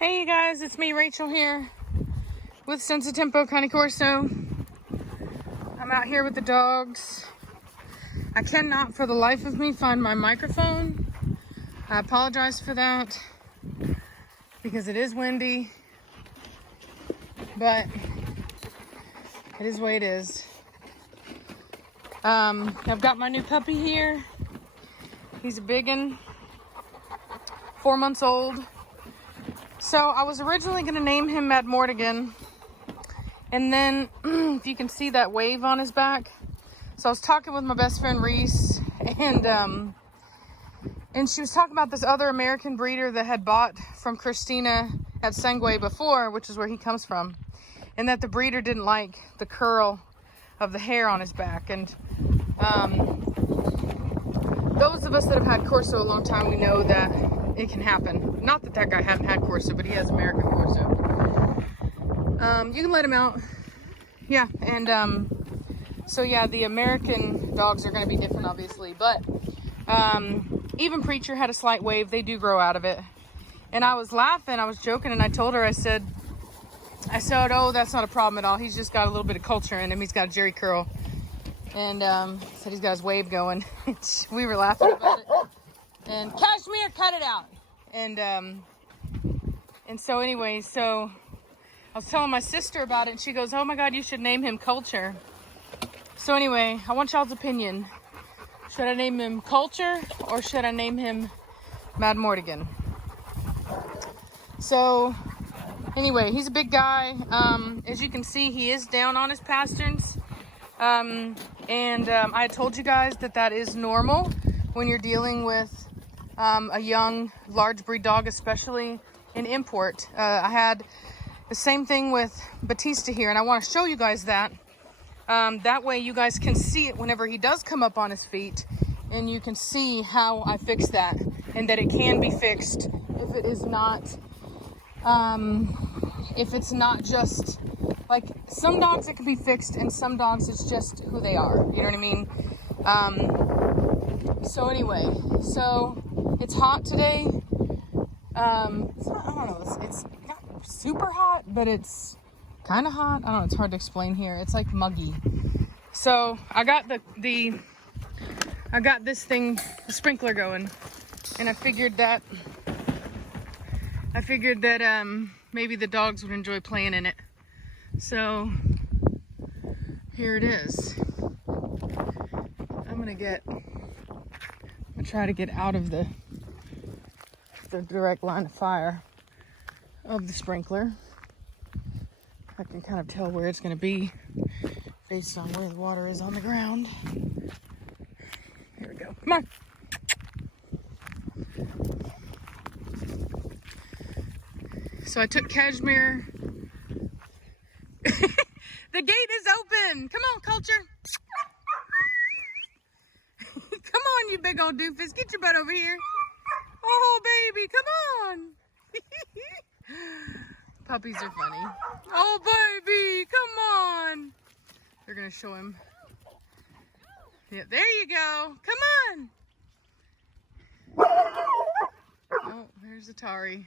Hey you guys, it's me, Rachel, here with Sense of Tempo, Cane Corso. I'm out here with the dogs. I cannot for the life of me find my microphone. I apologize for that because it is windy, but it is the way it is. I've got my new puppy here. He's a big one, 4 months old. So I was originally going to name him Mad Mortigan, and then if you can see that wave on his back. So I was talking with my best friend Reese, and she was talking about this other American breeder that had bought from Christina at Sengway before, which is where he comes from, and that the breeder didn't like the curl of the hair on his back. And those of us that have had Corso a long time, we know that it can happen. Not that that guy hadn't had Corso, but he has American Corso. You can let him out. Yeah, and so yeah, the American dogs are going to be different, obviously. But even Preacher had a slight wave. They do grow out of it. And I was laughing, I was joking, and I told her, I said, oh, that's not a problem at all. He's just got a little bit of culture in him. He's got a Jerry curl. And said he's got his wave going. We were laughing about it. And Cashmere, cut it out. And so anyway, so I was telling my sister about it, and she goes, oh my God, you should name him Culture. So anyway, I want y'all's opinion. Should I name him Culture or should I name him Mad Mortigan? So anyway, he's a big guy. As you can see, he is down on his pasterns. I had told you guys that is normal when you're dealing with a young, large breed dog, especially in import. I had the same thing with Batista here, and I want to show you guys that. That way you guys can see it whenever he does come up on his feet, and you can see how I fix that, and that it can be fixed if it is not, if it's not just, like, some dogs it can be fixed, and some dogs it's just who they are, you know what I mean? So anyway, so it's hot today. It's not, I don't know, it's not super hot, but it's kind of hot. I don't know, it's hard to explain here. It's like muggy. So I got I got this thing, the sprinkler going, and I figured that maybe the dogs would enjoy playing in it. So here it is. I'm gonna try to get out of the direct line of fire of the sprinkler. I can kind of tell where it's going to be based on where the water is on the ground. Here we go. Come on. So I took Cashmere. The gate is open. Come on, Culture. Come on, you big old doofus. Get your butt over here. Oh, baby, come on. Puppies are funny. Oh, baby, come on. They're going to show him. Yeah, there you go. Come on. Oh, there's Atari.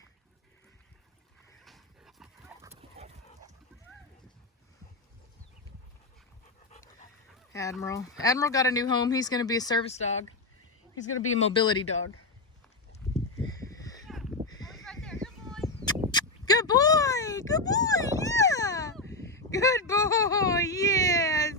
Admiral. Admiral got a new home. He's going to be a service dog. He's going to be a mobility dog. Good boy! Good boy! Yeah! Good boy! Yes!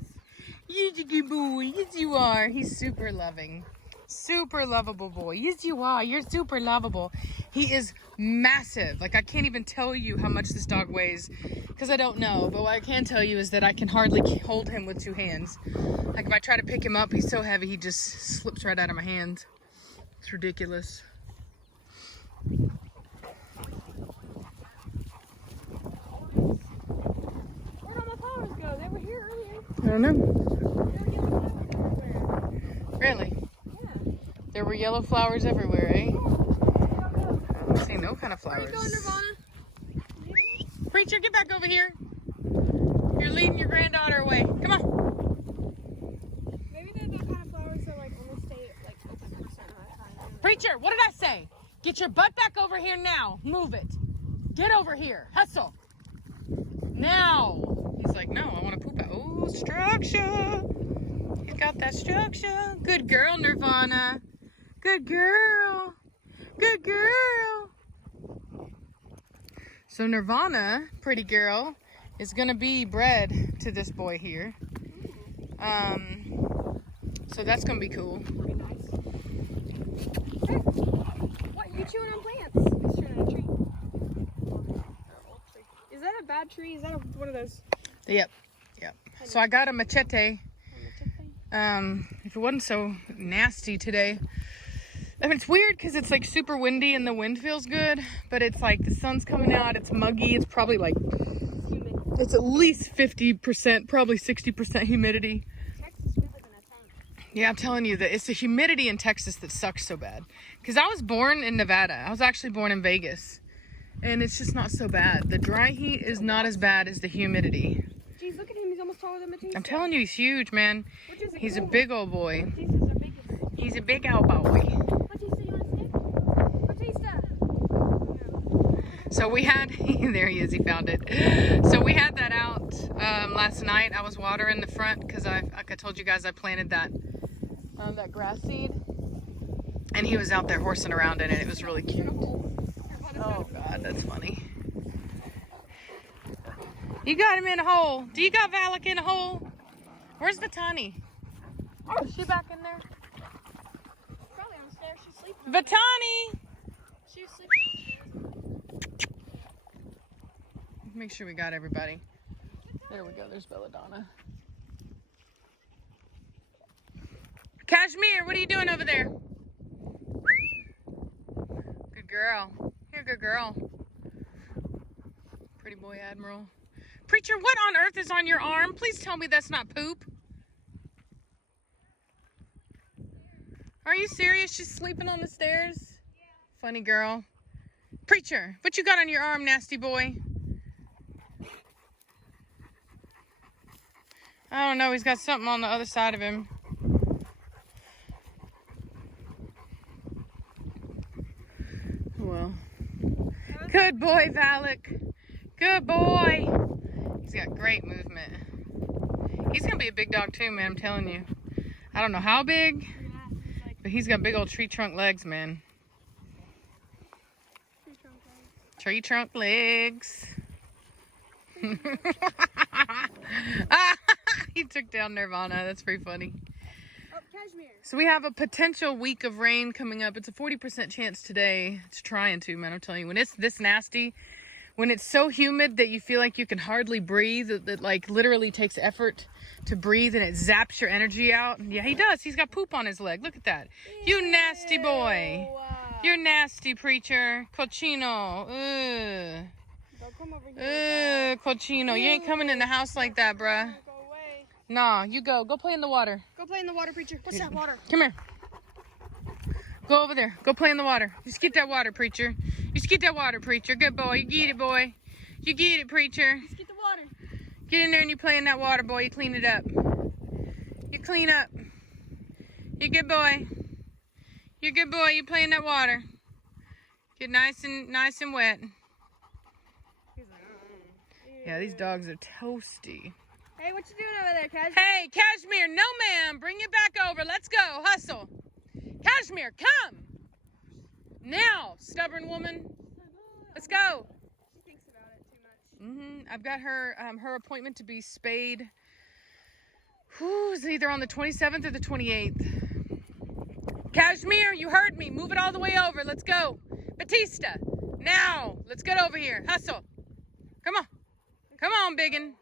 You're a good boy. Yes, you are. He's super loving. Super lovable boy. Yes, you are. You're super lovable. He is massive. Like, I can't even tell you how much this dog weighs because I don't know. But what I can tell you is that I can hardly hold him with 2 hands. Like, if I try to pick him up, he's so heavy, he just slips right out of my hands. It's ridiculous. They were here earlier. I don't know. Really? Yeah. There were yellow flowers everywhere, eh? I don't see no kind of flowers. Where you going, Nirvana? Preacher, get back over here. You're leading your granddaughter away. Come on. Maybe they're that kind of flowers that like only stay like open for a certain amount of time. Preacher, what did I say? Get your butt back over here now. Move it. Get over here. Hustle. Now. He's like, no, I want to poop out. Oh, structure. He's got that structure. Good girl, Nirvana. Good girl. Good girl. So Nirvana, pretty girl, is going to be bred to this boy here. So that's going to be cool. Pretty nice. Hey, what, you chewing on plants? He's chewing on a tree. Is that a bad tree? Is that one of those? Yep. So I got a machete. If it wasn't so nasty today. I mean, it's weird because it's like super windy and the wind feels good, but it's like the sun's coming out, it's muggy, it's probably like, it's at least 50%, probably 60% humidity. Texas lives in a tank. Yeah, I'm telling you that it's the humidity in Texas that sucks so bad. Because I was born in Nevada. I was actually born in Vegas. And it's just not so bad. The dry heat is not as bad as the humidity. Jeez, look at him. He's almost taller than Matisse. I'm telling you, he's huge, man. He's a big old boy. Matisse's our biggest. He's a big old boy. Batista, you want a stick? Batista! So we had, there he is, he found it. So we had that out last night. I was watering the front because like I told you guys, I planted that grass seed. And he was out there horsing around in it. It was really cute. Oh God, that's funny. You got him in a hole. Do you got Valak in a hole? Where's Vatani? Oh, is she back in there? Probably on the stairs. She's sleeping. Vatani! She's sleeping. Make sure we got everybody. There we go. There's Belladonna. Kashmir, what are you doing over there? Good girl. You're a good girl. Pretty boy, Admiral. Preacher, what on earth is on your arm? Please tell me that's not poop. Are you serious? She's sleeping on the stairs? Yeah. Funny girl. Preacher, what you got on your arm, nasty boy? I don't know. He's got something on the other side of him. Well. Good boy, Valak. Good boy. He's got great movement. He's going to be a big dog too, man. I'm telling you. I don't know how big, but he's got big old tree trunk legs, man. Tree trunk legs. He took down Nirvana. That's pretty funny. Oh, Kashmir. So we have a potential week of rain coming up. It's a 40% chance today. It's trying to, man. I'm telling you, when it's this nasty, when it's so humid that you feel like you can hardly breathe, that like literally takes effort to breathe and it zaps your energy out. Yeah, he does. He's got poop on his leg. Look at that. You nasty boy. You're nasty, preacher. Cochino. Ugh. Come over here. Cochino. You ain't coming in the house like that, bruh. Go away. Nah, you go. Go play in the water. Go play in the water, preacher. What's that water? Come here. Go over there. Go play in the water. Just get that water, preacher. Just get that water, preacher. Good boy. You get it, boy. You get it, preacher. Let's get the water. Get in there and you play in that water, boy. You clean it up. You clean up. You good boy. You good boy. You play in that water. Get nice and wet. Yeah, these dogs are toasty. Hey, what you doing over there, Kashmir? Hey, Kashmir, no ma'am. Bring it back over. Let's go. Hustle. Kashmir, come. Now, stubborn woman. Let's go. She thinks about it too much. I've got her her appointment to be spayed. It's either on the 27th or the 28th. Kashmir, you heard me. Move it all the way over. Let's go. Batista, now. Let's get over here. Hustle. Come on. Come on, biggin.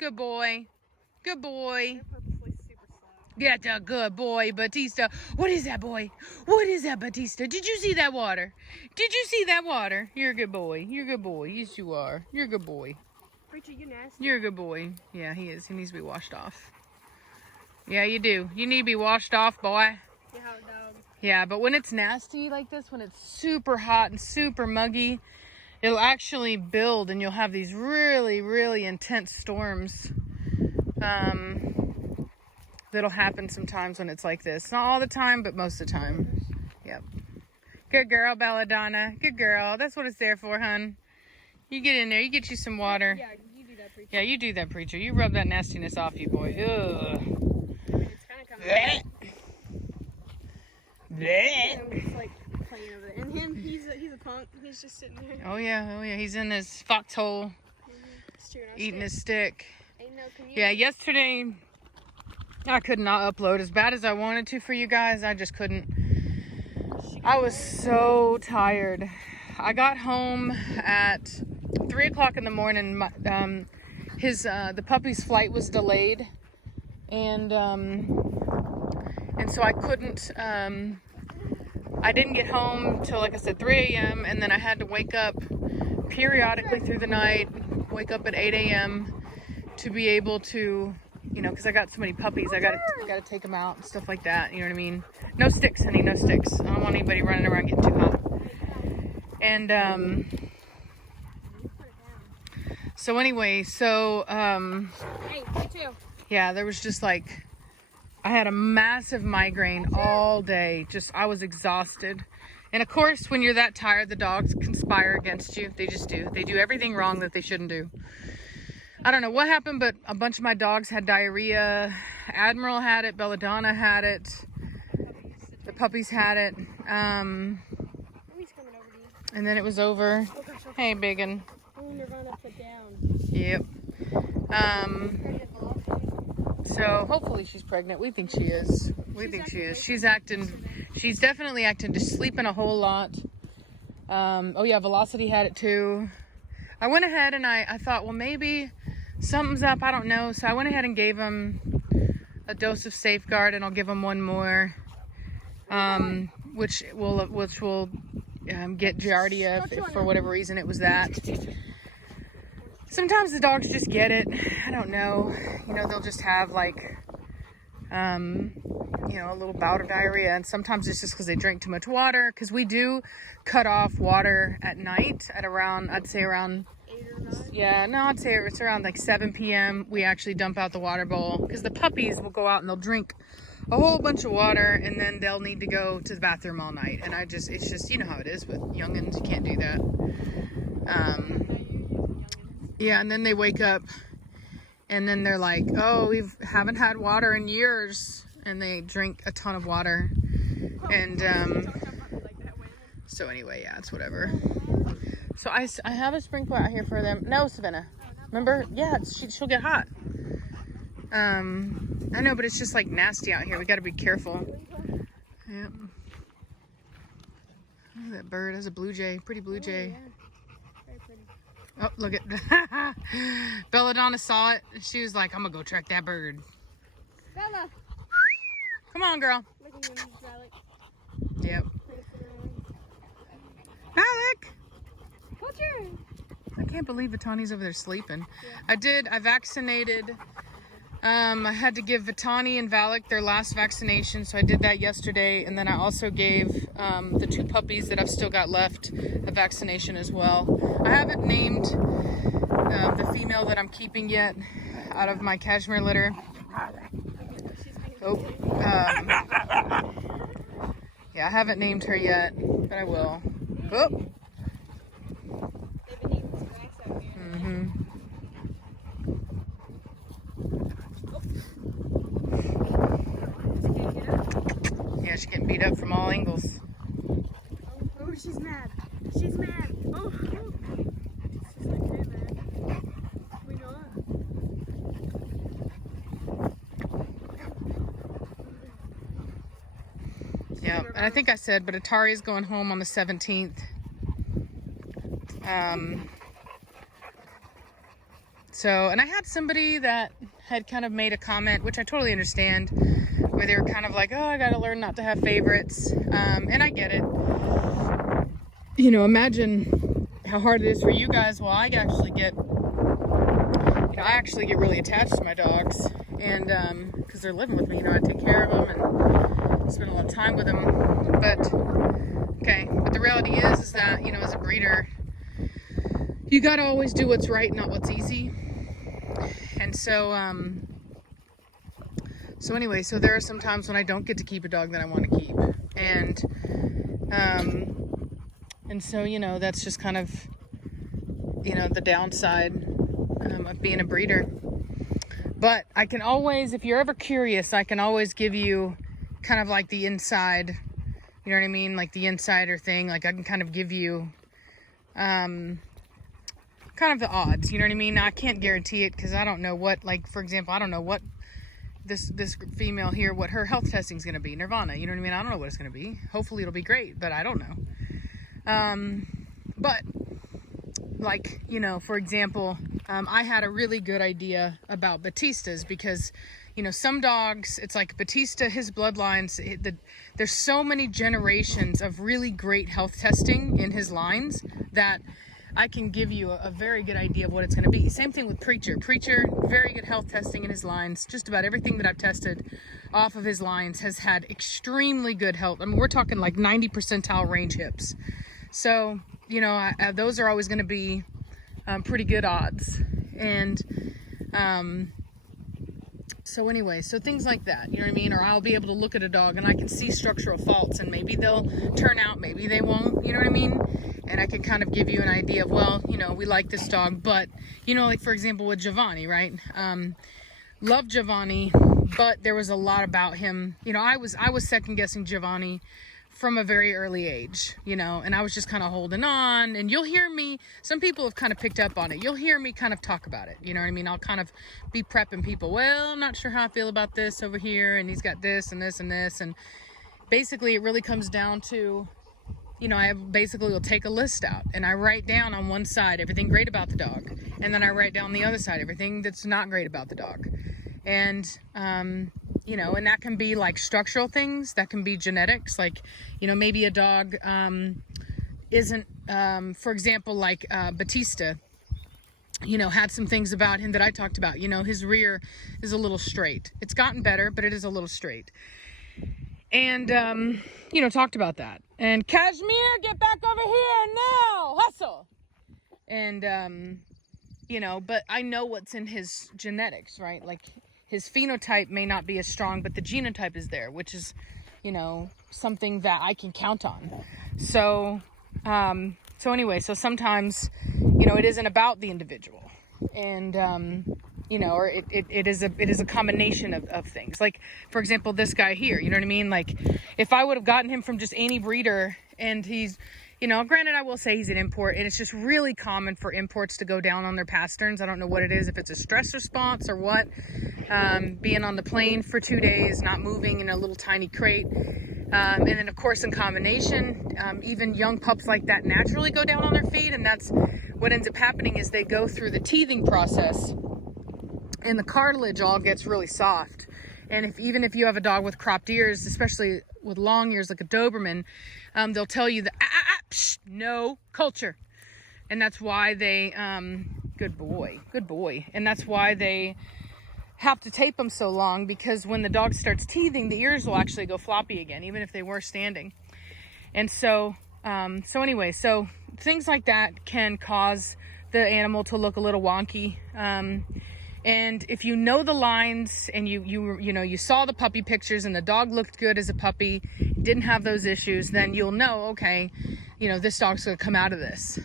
Good boy. Good boy. Yeah, the good boy, Batista. What is that, boy? What is that, Batista? Did you see that water? Did you see that water? You're a good boy. You're a good boy. Yes, you are. You're a good boy. Preacher, you nasty. You're a good boy. Yeah, he is. He needs to be washed off. Yeah, you do. You need to be washed off, boy. You have a dog. Yeah, but when it's nasty like this, when it's super hot and super muggy, it'll actually build and you'll have these really, really intense storms. That'll happen sometimes when it's like this. Not all the time, but most of the time. Yep. Good girl, Belladonna. Good girl. That's what it's there for, hun. You get in there. You get you some water. Yeah, you do that, preacher. Yeah, you do that, preacher. You rub that nastiness off you, boy. Ugh. I mean, it's kind of coming out. It's like playing over there. And him, he's a punk. He's just sitting there. Oh yeah, oh yeah. He's in his foxhole, eating his stick. Ain't no community. Yeah, yesterday I could not upload as bad as I wanted to for you guys. I just couldn't. I was so tired. I got home at 3 o'clock in the morning. The puppy's flight was delayed, and so I couldn't. I didn't get home till, like I said, 3 a.m. and then I had to wake up periodically through the night. Wake up at 8 a.m. to be able to, you know, because I got so many puppies. I gotta take them out and stuff like that. You know what I mean? No sticks, honey. No sticks. I don't want anybody running around getting too hot. And so anyway, Hey, me too. yeah, there was just like, I had a massive migraine all day. I was exhausted. And of course, when you're that tired, the dogs conspire against you. They just do. They do everything wrong that they shouldn't do. I don't know what happened, but a bunch of my dogs had diarrhea. Admiral had it. Belladonna had it. The puppies had it. And then it was over. Oh, gosh, okay. Hey, biggin. Oh, Nirvana put down. Yep. So hopefully she's pregnant. We think she is. She's definitely acting, just sleeping a whole lot. Oh yeah, Velocity had it too. I went ahead and I thought, well, maybe something's up. I don't know. So I went ahead and gave him a dose of Safeguard, and I'll give him one more, which will get Giardia if for whatever reason it was that. Sometimes the dogs just get it. I don't know. You know, they'll just have like, you know, a little bout of diarrhea. And sometimes it's just because they drink too much water. Because we do cut off water at night at around, I'd say around, 8 or 9? yeah, no, I'd say it's around like 7 p.m. We actually dump out the water bowl. Because the puppies will go out and they'll drink a whole bunch of water. And then they'll need to go to the bathroom all night. And it's just, you know how it is with youngins. You can't do that. Yeah, and then they wake up and then they're like, oh, we haven't had water in years. And they drink a ton of water. And so anyway, yeah, it's whatever. So I have a sprinkler out here for them. No, Savannah. Remember? Yeah, she'll get hot. I know, but it's just like nasty out here. We got to be careful. Yeah. Look at that bird. That's a blue jay. Pretty blue jay. Oh, look at Belladonna saw it. She was like, I'm gonna go track that bird. Bella! Come on, girl. Look at him, Alec. Yep. Alec! Butcher! I can't believe Vitani's over there sleeping. Yeah. I vaccinated. I had to give Vitani and Valak their last vaccination, so I did that yesterday. And then I also gave the 2 puppies that I've still got left a vaccination as well. I haven't named the female that I'm keeping yet out of my cashmere litter. Oh, yeah, I haven't named her yet, but I will. Oh. Mm-hmm. Yeah, she's getting beat up from all angles. Oh, she's mad. She's mad. Oh. She's like, hey, man. We not. Yeah, and I think I said, but Atari's going home on the 17th. So, and I had somebody that had kind of made a comment, which I totally understand, where they were kind of like, oh, I gotta learn not to have favorites. And I get it. You know, imagine how hard it is for you guys. Well, I actually get really attached to my dogs, and because they're living with me, you know, I take care of them and spend a lot of time with them. But the reality is that, you know, as a breeder, you gotta always do what's right, not what's easy. And so anyway, so there are some times when I don't get to keep a dog that I want to keep, and so, you know, that's just kind of you know, the downside of being a breeder. But I can always, if you're ever curious, I can always give you kind of like the inside, you know what I mean? Like the insider thing. Like I can kind of give you kind of the odds, you know what I mean? Now, I can't guarantee it because I don't know what, like, for example, I don't know what this female here, what her health testing is going to be. Nirvana, you know what I mean? I don't know what it's going to be. Hopefully it'll be great, but I don't know. But like, you know, for example, I had a really good idea about Batistas because, you know, some dogs, it's like Batista, his bloodlines, there's so many generations of really great health testing in his lines that I can give you a very good idea of what it's going to be. Same thing with Preacher. Preacher, very good health testing in his lines. Just about everything that I've tested off of his lines has had extremely good health. I mean, we're talking like 90 percentile range hips. So, you know, those are always going to be pretty good odds. And so anyway, so things like that, you know what I mean? Or I'll be able to look at a dog and I can see structural faults and maybe they'll turn out, maybe they won't, you know what I mean? And I can kind of give you an idea of, well, you know, we like this dog, but, you know, like for example with Giovanni, right? Love Giovanni, but there was a lot about him. You know, I was second guessing Giovanni from a very early age, you know, and I was just kind of holding on. And you'll hear me, some people have kind of picked up on it. You'll hear me kind of talk about it, you know what I mean? I'll kind of be prepping people. Well, I'm not sure how I feel about this over here, and he's got this and this and this. And basically it really comes down to, you know, I basically will take a list out and I write down on one side everything great about the dog, and then I write down the other side everything that's not great about the dog. And you know, and that can be like structural things, that can be genetics, like, you know, maybe a dog isn't for example, like Batista, you know, had some things about him that I talked about. You know, his rear is a little straight. It's gotten better, but it is a little straight. And you know, talked about that. And Kashmir, get back over here now, hustle. And you know, but I know what's in his genetics, right? Like his phenotype may not be as strong, but the genotype is there, which is, you know, something that I can count on. So so anyway, so sometimes, you know, it isn't about the individual, and you know, or it is a combination of things. Like, for example, this guy here, you know what I mean? Like, if I would have gotten him from just any breeder, and he's, you know, granted, I will say he's an import, and it's just really common for imports to go down on their pasterns. I don't know what it is, if it's a stress response or what. Being on the plane for 2 days, not moving in a little tiny crate. And then, of course, in combination, even young pups like that naturally go down on their feet, and that's what ends up happening is they go through the teething process, and the cartilage all gets really soft. And even if you have a dog with cropped ears, especially with long ears like a Doberman, they'll tell you that no culture, and that's why they good boy, and that's why they have to tape them so long, because when the dog starts teething, the ears will actually go floppy again, even if they were standing. And so anyway, so things like that can cause the animal to look a little wonky. And if you know the lines, and you know, you saw the puppy pictures and the dog looked good as a puppy, didn't have those issues, then you'll know, okay, you know, this dog's gonna come out of this.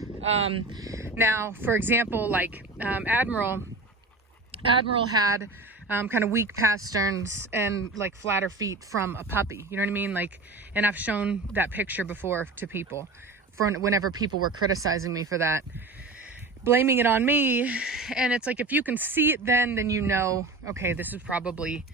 Now, for example, like Admiral had kind of weak pasterns and like flatter feet from a puppy, you know what I mean? Like, and I've shown that picture before to people for whenever people were criticizing me for that, blaming it on me. And it's like, if you can see it then you know, okay, this is probably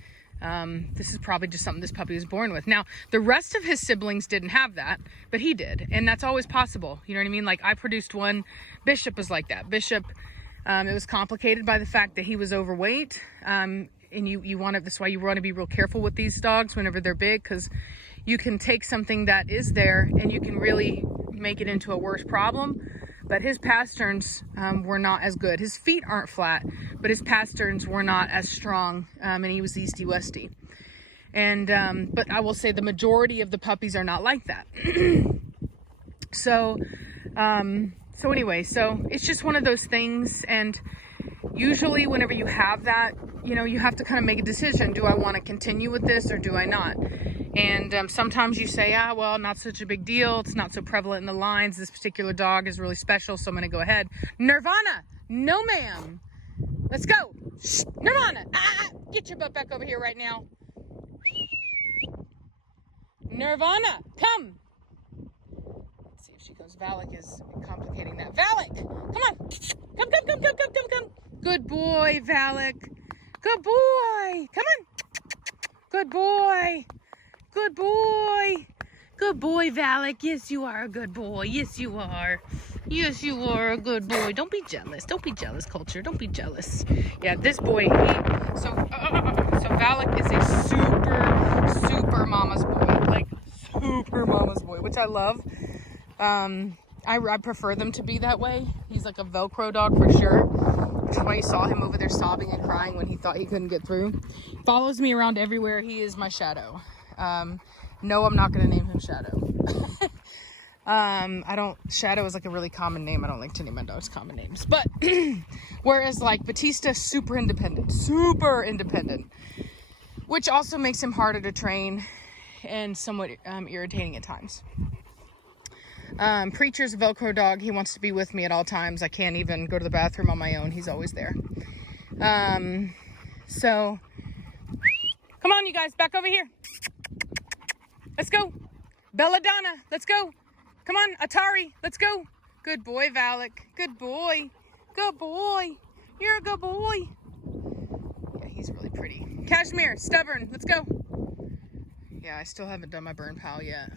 just something this puppy was born with. Now, the rest of his siblings didn't have that, but he did, and that's always possible, you know what I mean? Like, I produced one, Bishop was like that. Bishop, it was complicated by the fact that he was overweight, and that's why you want to be real careful with these dogs whenever they're big, because you can take something that is there and you can really make it into a worse problem. But his pasterns were not as good. His feet aren't flat, but his pasterns were not as strong, and he was easty-westy. And but I will say the majority of the puppies are not like that. So anyway, so it's just one of those things. And usually whenever you have that, you know, you have to kind of make a decision. Do I want to continue with this or do I not? And sometimes you say, well, not such a big deal. It's not so prevalent in the lines. This particular dog is really special, so I'm going to go ahead. Nirvana, no ma'am. Let's go. Shh, Nirvana, get your butt back over here right now. Nirvana, come. Let's see if she goes. Valak is complicating that. Valak, come on. Come. Good boy, Valak. Good boy. Come on. Good boy. Good boy. Good boy, Valak. Yes, you are a good boy. Yes, you are. Yes, you are a good boy. Don't be jealous. Don't be jealous, Culture. Don't be jealous. Yeah, this boy, so Valak is a super mama's boy. Like, super mama's boy, which I love. I prefer them to be that way. He's like a Velcro dog for sure. Which is why you saw him over there sobbing and crying when he thought he couldn't get through. Follows me around everywhere. He is my shadow. No, I'm not going to name him Shadow. Shadow is like a really common name. I don't like to name my dogs common names. But, whereas like Batista, super independent. Which also makes him harder to train and somewhat irritating at times. Preacher's a Velcro dog. He wants to be with me at all times. I can't even go to the bathroom on my own. He's always there. So, come on, you guys, back over here. Let's go. Belladonna, let's go. Come on, Atari, let's go. Good boy, Valak. Good boy. Good boy. You're a good boy. Yeah, he's really pretty. Cashmere, stubborn, let's go. Yeah, I still haven't done my burn pal yet.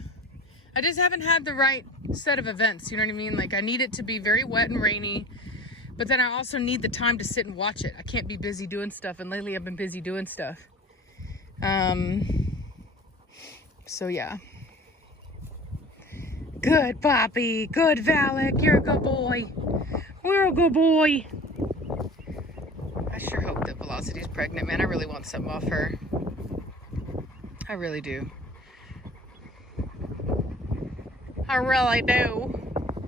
I just haven't had the right set of events, you know what I mean? Like, I need it to be very wet and rainy, but then I also need the time to sit and watch it. I can't be busy doing stuff, and lately I've been busy doing stuff. So yeah. Good Poppy, good Valak, you're a good boy. We're a good boy. I sure hope that Velocity's pregnant, man. I really want something off her. I really do. I really do.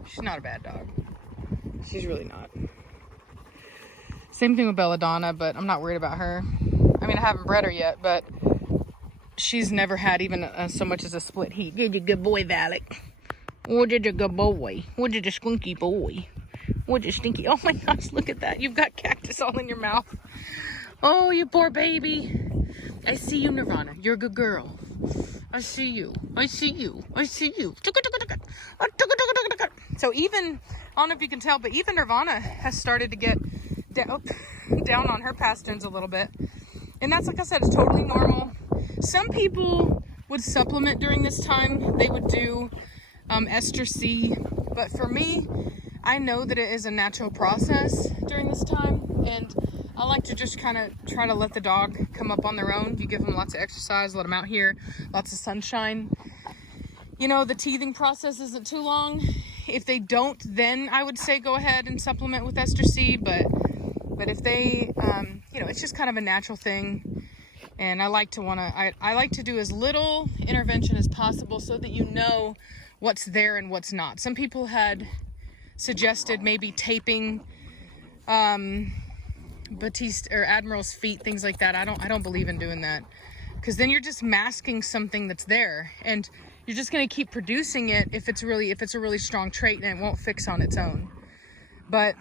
She's not a bad dog. She's really not. Same thing with Belladonna, but I'm not worried about her. I mean, I haven't bred her yet, but she's never had even so much as a split heat. You're a good boy, Valak. What did a good boy? What did a squinky boy? What did a stinky? Oh my gosh, look at that. You've got cactus all in your mouth. Oh, you poor baby. I see you, Nirvana. You're a good girl. I see you. I see you. I see you. So even, I don't know if you can tell, but even Nirvana has started to get down on her pasterns a little bit. And that's, like I said, it's totally normal. Some people would supplement during this time. They would do ester C. But for me, I know that it is a natural process during this time. And I like to just kind of try to let the dog come up on their own. You give them lots of exercise, let them out here, lots of sunshine. You know, the teething process isn't too long. If they don't, then I would say go ahead and supplement with ester C. But if they, you know, it's just kind of a natural thing. And I like to do as little intervention as possible so that you know what's there and what's not. Some people had suggested maybe taping Batista or Admiral's feet, things like that. I don't believe in doing that, because then you're just masking something that's there, and you're just going to keep producing it if it's a really strong trait, and it won't fix on its own. But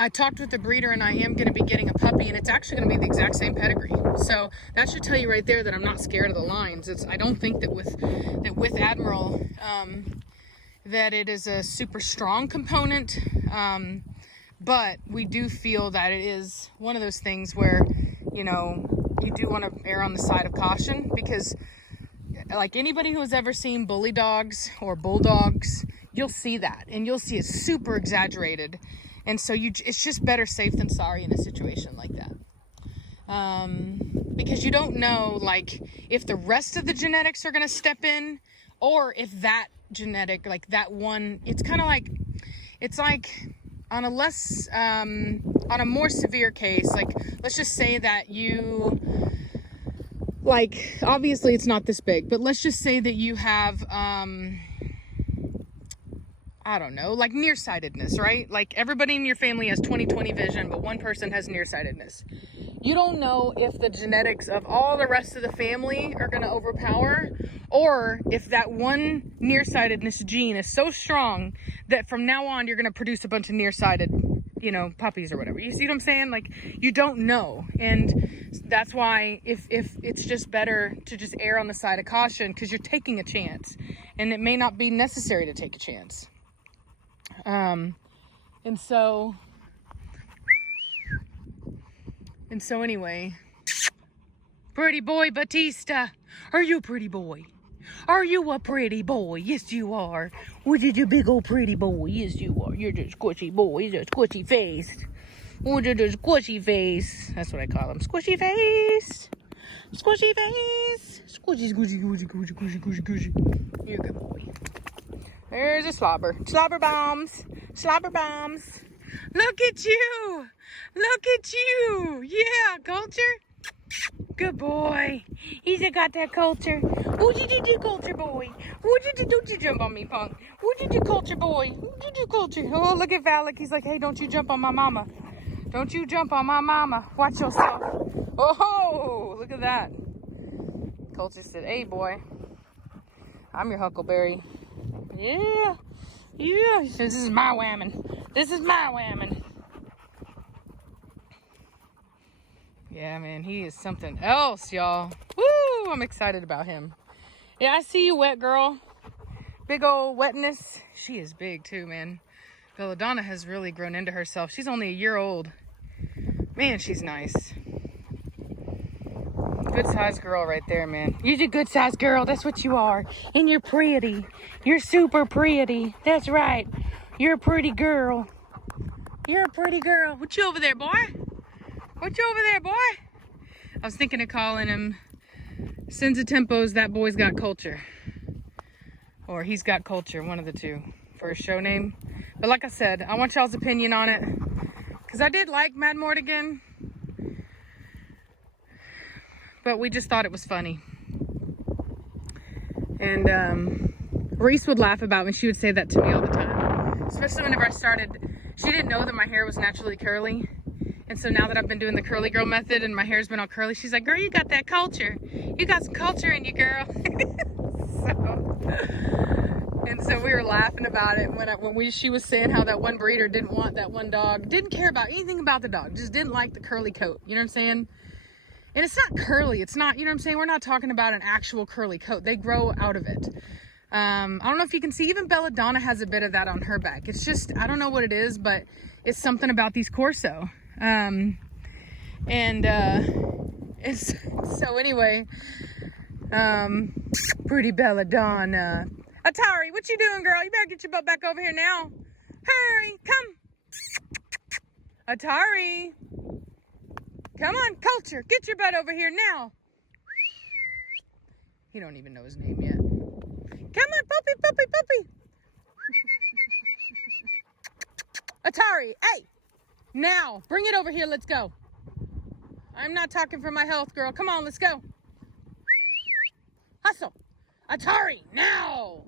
I talked with the breeder, and I am going to be getting a puppy, and it's actually going to be the exact same pedigree. So that should tell you right there that I'm not scared of the lines. I don't think that with Admiral that it is a super strong component, but we do feel that it is one of those things where, you know, you do want to err on the side of caution, because like anybody who has ever seen bully dogs or bulldogs, you'll see that, and you'll see it super exaggerated. And so it's just better safe than sorry in a situation like that. Because you don't know, like, if the rest of the genetics are going to step in, or if that genetic, like that one, it's kind of like, it's like on a less, on a more severe case, like, let's just say that you, like, obviously it's not this big, but let's just say that you have, I don't know, like nearsightedness, right? Like everybody in your family has 20/20 vision, but one person has nearsightedness. you don't know if the genetics of all the rest of the family are going to overpower, or if that one nearsightedness gene is so strong that from now on you're going to produce a bunch of nearsighted, you know, puppies or whatever. You see what I'm saying? Like, you don't know. And that's why if it's just better to just err on the side of caution, because you're taking a chance and it may not be necessary to take a chance. And so anyway, pretty boy Batista, are you a pretty boy? Are you a pretty boy? Yes, you are. What is your big old pretty boy? Yes, you are. You're just squishy boy. You're just squishy face. What is your squishy face? That's what I call him. Squishy face. Squishy face. Squishy, squishy, squishy, squishy, squishy, squishy, squishy. You're a good boy. There's a slobber. Slobber bombs. Slobber bombs. Look at you. Look at you. Yeah, culture. Good boy. He's got that culture. What did you do, culture boy? What did you do? Don't you jump on me, punk. What did you do, culture boy? What did you do, culture? Oh, look at Valak. He's like, hey, don't you jump on my mama. Don't you jump on my mama. Watch yourself. Oh, look at that. Culture said, hey, boy. I'm your huckleberry. Yeah. Yeah. This is my whammon. This is my whammon. Yeah, man, he is something else, y'all. Woo! I'm excited about him. Yeah, I see you, wet girl. Big old wetness. She is big, too, man. Belladonna has really grown into herself. She's only a year old. Man, she's nice. Good-sized girl right there, man. You're a good-sized girl. That's what you are. And you're pretty. You're super pretty. That's right. You're a pretty girl. You're a pretty girl. What you over there, boy? What you over there, boy? I was thinking of calling him Sins of Tempos, That Boy's Got Culture. Or He's Got Culture, one of the two, for his show name. But like I said, I want y'all's opinion on it. Because I did like Mad Mortigan. But we just thought it was funny. And Reese would laugh about me. She would say that to me all the time. Especially whenever I started. She didn't know that my hair was naturally curly. And so now that I've been doing the curly girl method and my hair's been all curly, she's like, girl, you got that culture. You got some culture in you, girl. So we were laughing about it when she was saying how that one breeder didn't want that one dog, didn't care about anything about the dog, just didn't like the curly coat. You know what I'm saying? And it's not curly. It's not, you know what I'm saying? We're not talking about an actual curly coat. They grow out of it. I don't know if you can see, even Belladonna has a bit of that on her back. It's just, I don't know what it is, but it's something about these Corso. It's so anyway, pretty Belladonna. Atari, what you doing, girl? You better get your butt back over here now. Hurry, come. Atari, come on, culture, get your butt over here now. He don't even know his name yet. Come on, puppy, puppy, puppy. Atari, hey. Now, bring it over here. Let's go. I'm not talking for my health, girl. Come on, let's go. Hustle. Atari, now.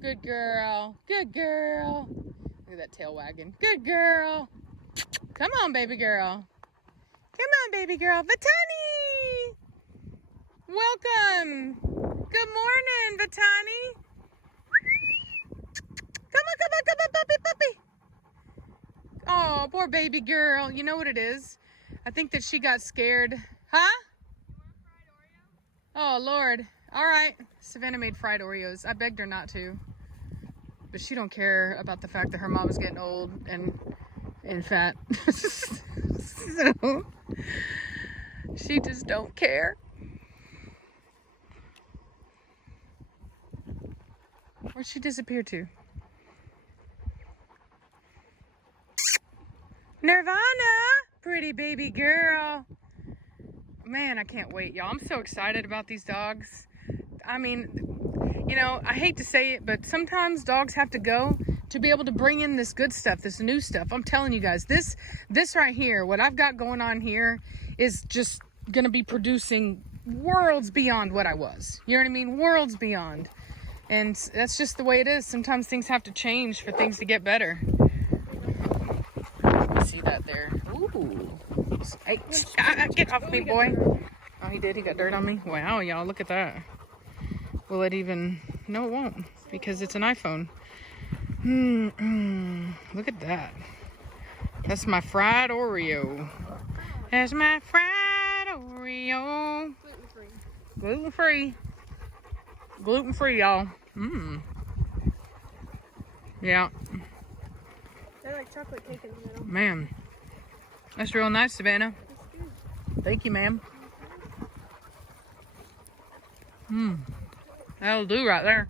Good girl. Good girl. Look at that tail wagging. Good girl. Come on, baby girl. Come on, baby girl. Vatani. Welcome. Good morning, Vatani. Come on, puppy, puppy. Oh, poor baby girl. You know what it is? I think that she got scared. Huh? Oh, Lord. All right. Savannah made fried Oreos. I begged her not to. But she don't care about the fact that her mom is getting old and fat. So, she just don't care. Where'd she disappear to? Nirvana, pretty baby girl. Man, I can't wait, y'all. I'm so excited about these dogs. I mean, you know, I hate to say it, but sometimes dogs have to go to be able to bring in this good stuff, this new stuff. I'm telling you guys, this right here, what I've got going on here is just gonna be producing worlds beyond what I was. You know what I mean? Worlds beyond. And that's just the way it is. Sometimes things have to change for things to get better. See that there? Ooh. Hey, get off me, boy. Oh, he did. He got dirt on me. Wow, y'all, look at that. Will it even? No, it won't, because it's an iPhone. Look at that. That's my fried Oreo. That's my fried Oreo. Gluten-free. Gluten-free, y'all. Yeah. They're like chocolate cake in the middle. Man. That's real nice, Savannah. Thank you, ma'am. That'll do right there.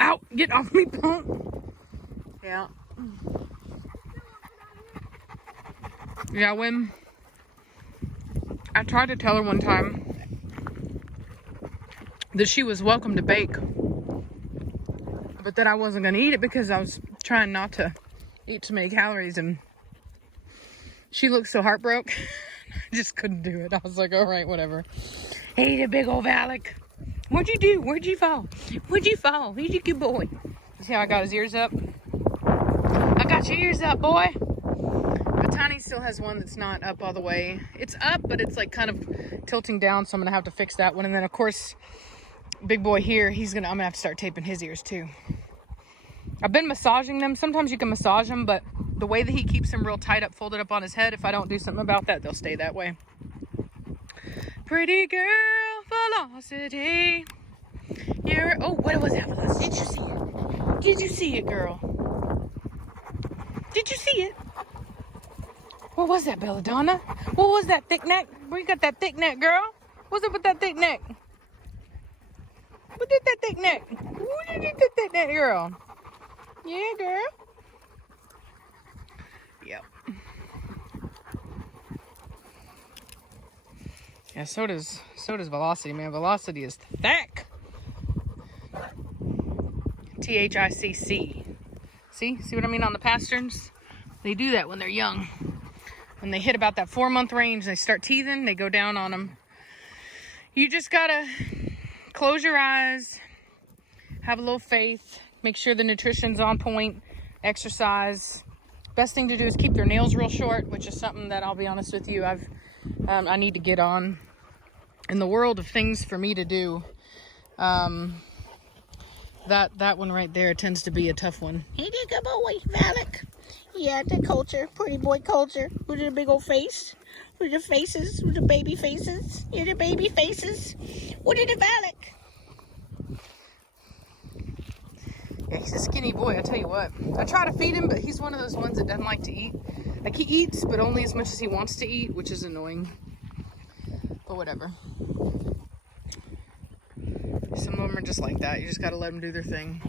Ow! Get off me, punk! Yeah. Yeah, when I tried to tell her one time that she was welcome to bake, but that I wasn't going to eat it because I was trying not to eat too many calories, and she looked so heartbroken. I just couldn't do it. I was like, all right, whatever. Hey, the big old Alec. What'd you do? Where'd you fall? Where'd you fall? He's a good boy. See how I got his ears up? I got your ears up, boy. But Tiny still has one that's not up all the way. It's up, but it's like kind of tilting down, so I'm gonna have to fix that one. And then of course, big boy here, I'm gonna have to start taping his ears too. I've been massaging them. Sometimes you can massage them, but the way that he keeps them real tight up, folded up on his head, if I don't do something about that, they'll stay that way. Pretty girl velocity. Oh, what was that velocity? Did you see it? Did you see it, girl? Did you see it? What was that, Belladonna? What was that thick neck? Where you got that thick neck, girl? What's up with that thick neck? What did that thick neck? What did that thick neck, girl? Yeah, girl. Yep. Yeah, so does Velocity, man. Velocity is thick. T-H-I-C-C. See what I mean on the pasterns? They do that when they're young. When they hit about that 4-month range, they start teething, they go down on them. You just gotta close your eyes, have a little faith, make sure the nutrition's on point, exercise. Best thing to do is keep their nails real short, which is something that I'll be honest with you, I need to get on. In the world of things for me to do, that one right there tends to be a tough one. Hey, good boy, Valak. Yeah, the culture, pretty boy culture. With the big old face, with the faces, with the baby faces. Yeah, the baby faces. What are the Valak? Yeah, he's a skinny boy, I tell you what. I try to feed him, but he's one of those ones that doesn't like to eat. Like, he eats, but only as much as he wants to eat, which is annoying. But whatever. Some of them are just like that. You just gotta let them do their thing.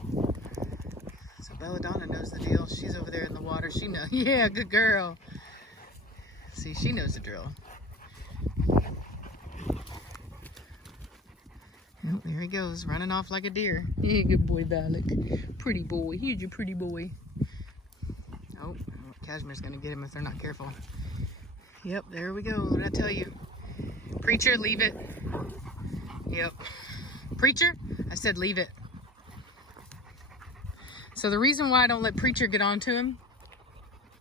So Belladonna knows the deal. She's over there in the water. She knows. Yeah, good girl. See, she knows the drill. Oh, there he goes, running off like a deer. Yeah, good boy, Valak. Pretty boy. Here's your pretty boy. Oh, Cashmere's gonna get him if they're not careful. Yep, there we go. What did I tell you? Preacher, leave it. Yep. Preacher, I said leave it. So the reason why I don't let Preacher get onto him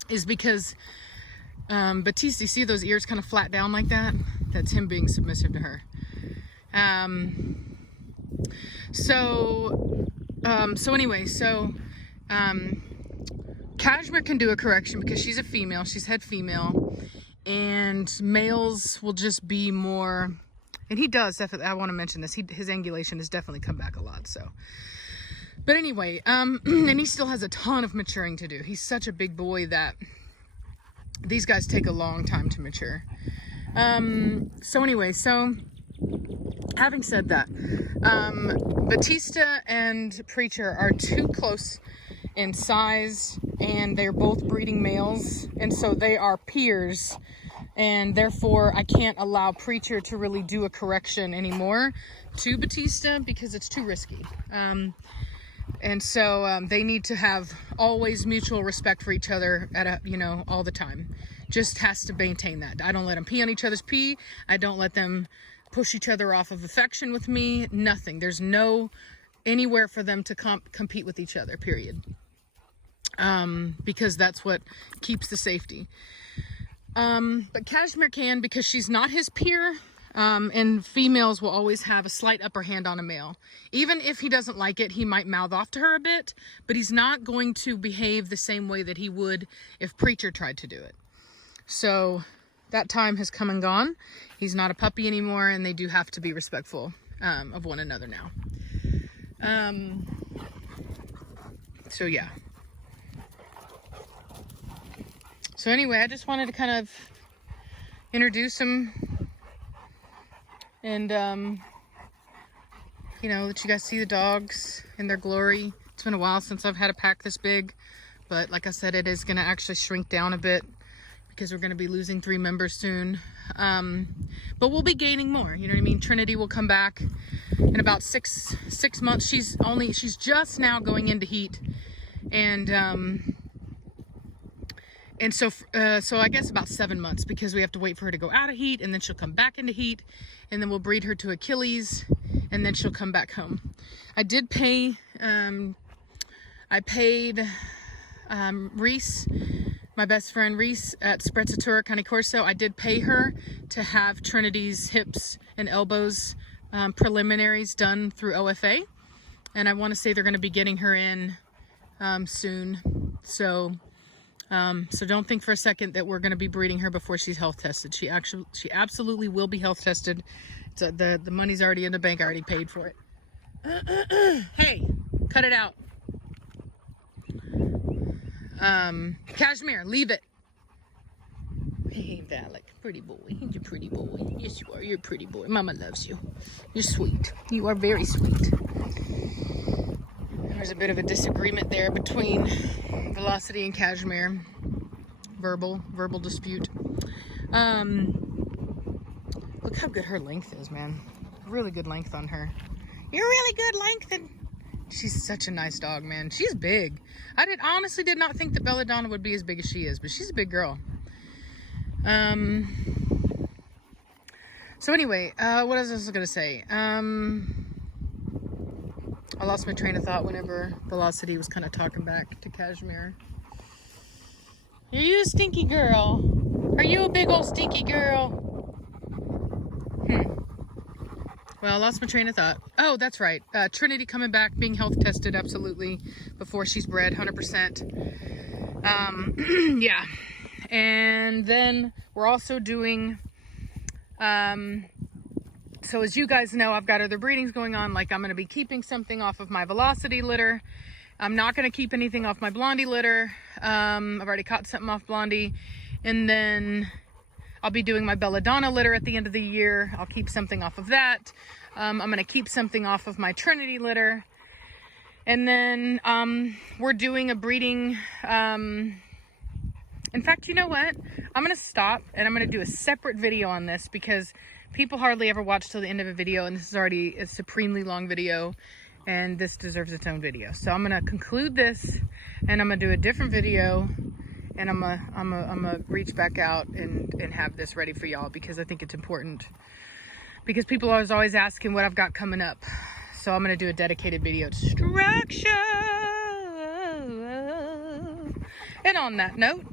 is because Batiste, you see those ears kind of flat down like that? That's him being submissive to her. Cashmere can do a correction because she's a female, she's head female, and males will just be more, and he does definitely, I want to mention this, his angulation has definitely come back a lot, so. But anyway, and he still has a ton of maturing to do. He's such a big boy that these guys take a long time to mature. So having said that, Batista and Preacher are too close in size, and they're both breeding males, and so they are peers, and therefore I can't allow Preacher to really do a correction anymore to Batista because it's too risky. And so they need to have always mutual respect for each other at all the time. Just has to maintain that. I don't let them pee on each other's pee. I don't let them push each other off of affection with me. Nothing. There's no anywhere for them to compete with each other, period. because that's what keeps the safety. But Cashmere can, because she's not his peer, and females will always have a slight upper hand on a male. Even if he doesn't like it, he might mouth off to her a bit, but he's not going to behave the same way that he would if Preacher tried to do it. So that time has come and gone. He's not a puppy anymore, and they do have to be respectful of one another now. So yeah. So anyway, I just wanted to kind of introduce him and, you know, let you guys see the dogs in their glory. It's been a while since I've had a pack this big, but like I said, it is going to actually shrink down a bit because we're going to be losing 3 members soon. But we'll be gaining more, you know what I mean? Trinity will come back in about six months. She's just now going into heat, and so I guess about 7 months, because we have to wait for her to go out of heat, and then she'll come back into heat, and then we'll breed her to Achilles, and then she'll come back home. I did pay, I paid Reese, my best friend Reese at Sprezzatura Cane Corso. I did pay her to have Trinity's hips and elbows preliminaries done through OFA, and I want to say they're going to be getting her in soon. So don't think for a second that we're going to be breeding her before she's health tested. She absolutely will be health tested. So the money's already in the bank. I already paid for it. Hey, cut it out. Cashmere, leave it. Hey, Valak, pretty boy. He's a pretty boy. Yes, you are. You're a pretty boy. Mama loves you. You're sweet. You are very sweet. There's a bit of a disagreement there between Velocity and Cashmere. Verbal dispute. Look how good her length is, man. Really good length on her. You're really good length, and she's such a nice dog, man. She's big. I honestly did not think that Belladonna would be as big as she is, but she's a big girl. So anyway, what else was I gonna say? I lost my train of thought whenever Velocity was kind of talking back to Cashmere. Are you a stinky girl? Are you a big old stinky girl? Well, I lost my train of thought. Oh, that's right. Trinity coming back, being health tested, absolutely, before she's bred, 100%. Yeah. And then we're also doing, so as you guys know, I've got other breedings going on. Like, I'm going to be keeping something off of my Velocity litter. I'm not going to keep anything off my Blondie litter. I've already caught something off Blondie. And then I'll be doing my Belladonna litter at the end of the year. I'll keep something off of that. I'm going to keep something off of my Trinity litter. And then we're doing a breeding. In fact, you know what? I'm going to stop and I'm going to do a separate video on this, because people hardly ever watch till the end of a video, and this is already a supremely long video, and this deserves its own video. So I'm going to conclude this, and I'm going to do a different video, and I'm gonna reach back out and have this ready for y'all, because I think it's important, because people are always asking what I've got coming up. So I'm going to do a dedicated video to structure. And on that note,